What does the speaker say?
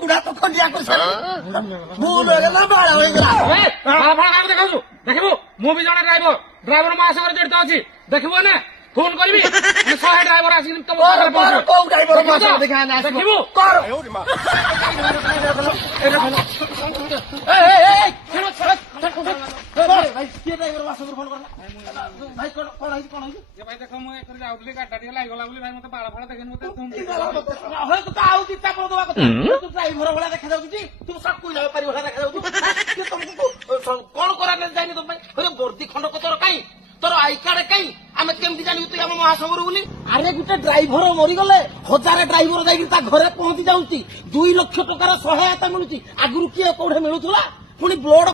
गुड़ा तो खंडिया कर भूल हो गला बाड़ा हो गला बाड़ा बाड़ा देखाऊ देखिबो मु भी जणा ड्राइवर मा संगे जड़ित अछि देखिबो ने फोन करबी 100 ड्राइवर आसी तुम को ड्राइवर मा संगे देखा ना देखिबो कर ए चलो भाई के ड्राइवर मा संगे फोन करला भाई कोन है ये भाई देखो मु एकर जाउतली गाडा टी लाई गला बोली भाई मते बाड़ा फाड़ा देखन मते तुम होय तो आउ चित्ता कर दवा କଥା तू ड्राइवर वाला देखा जाउ छी तुम सब कोई जाय पारी वाला देखा जाउ कि तुमको कोन करा ने जानि तुम भाई अरे वर्दी खंड को तोर काई तोर आई कार्ड काई आमे केमति जानि तू हम महासंगर बोली अरे गुटे ड्राइवर मरि गले 1000 ड्राइवर जाई ता घरे पहुंची जाउची 2 लाख टकार सहायता मिलुची आगुरु किए कोठे मिलुथला पुनी ब्लड